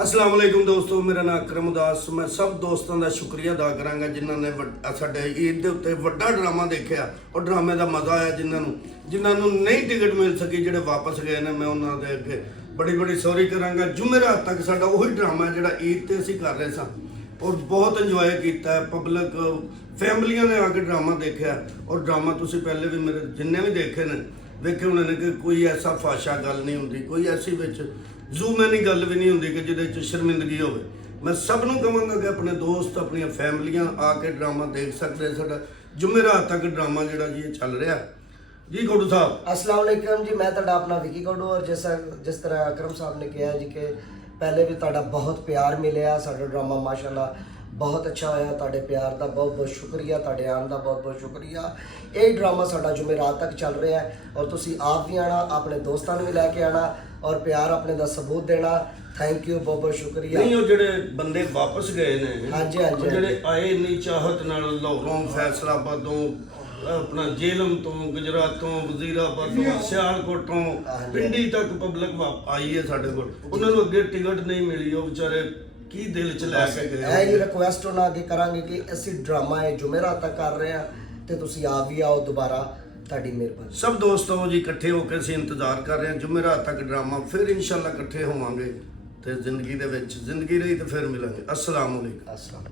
अस्सलाम वालेकुम दोस्तों, मेरा नाम अकरम उदास। मैं सब दोस्तों का शुक्रिया अदा करांगा जिन्होंने साडे ईद के उत्ते वड्डा ड्रामा देखा और ड्रामे का मज़ा आया। जिन्होंने नहीं टिकट मिल सकी, जोड़े वापस गए ने, मैं उन्होंने अगे बड़ी बड़ी सॉरी करांगा। जुमेरात तक साडा वही ड्रामा है जोड़ा ईद ते असीं कर रहे सां और बहुत इंजॉय किया। पब्लिक फैमिलियां ने आके ड्रामा देखा और ड्रामा तुसीं पहले भी मेरे जिन्ने भी देखे ने वेखे होने ने कि कोई ऐसा फाशा गल नहीं होंदी, कोई ऐसी विच जूमैनी गल भी नहीं होंदी कि जिहदे शर्मिंदगी होवे। मैं सब नूं कहांगा कि अपने दोस्त अपनी फैमिलियां आके ड्रामा देख सकते। साडा जुमेरात तक ड्रामा जिहड़ा जी चल रहा जी। कोडू साहब अस्सलाम वालेकुम जी, मैं तुहाडा अपना विकी कोडू। और जिस तरह अकरम साहब ने कहा जी कि पहले भी तुहाडा बहुत प्यार मिलिया। साडा ड्रामा माशाअल्लाह बहुत अच्छा होया। तुहाडे प्यार का बहुत बहुत शुक्रिया, तुहाडे आने का बहुत बहुत शुक्रिया। ये ड्रामा साडा जुमेरात तक चल रहा है और तुसीं आप भी आना, अपने दोस्तों भी लैके आना और प्यार अपने का सबूत देना। थैंक यू, बहुत बहुत शुक्रिया। नहीं, वो जेडे बंदे वापस गए ने, हाँ जी, हाँ जी, जेडे आए नहीं चाहत नाल लाहौरों, फैसलाबादों, अपना जेलम तो, गुजरातों, वजीराबाद तो, सियालकोटों, पिंडी तक पब्लिक आई है साडे कोल। उन्हां नूं अगे टिकट नहीं मिली, वो बेचारे की दिल च लैके गए। यही रिक्वेस्ट उन्हें अगे करांगे कि असीं ड्रामा है जुमेरात तक कर रहे हैं तो तुसीं आप भी आओ दोबारा। ਤੁਹਾਡੀ ਮਿਹਰਬਾਨੀ। सब दोस्तों जी इकट्ठे होकर ਅਸੀਂ इंतजार कर रहे हैं जुमेरात तक ड्रामा। फिर इंशाल्लाह इकट्ठे होवांगे ਤੇ ਜ਼ਿੰਦਗੀ ਦੇ ਵਿੱਚ ਜ਼ਿੰਦਗੀ ਰਹੀ ਤੇ ਫਿਰ ਮਿਲਾਂਗੇ। अस्सलाम वालेकुम। अस्सलाम।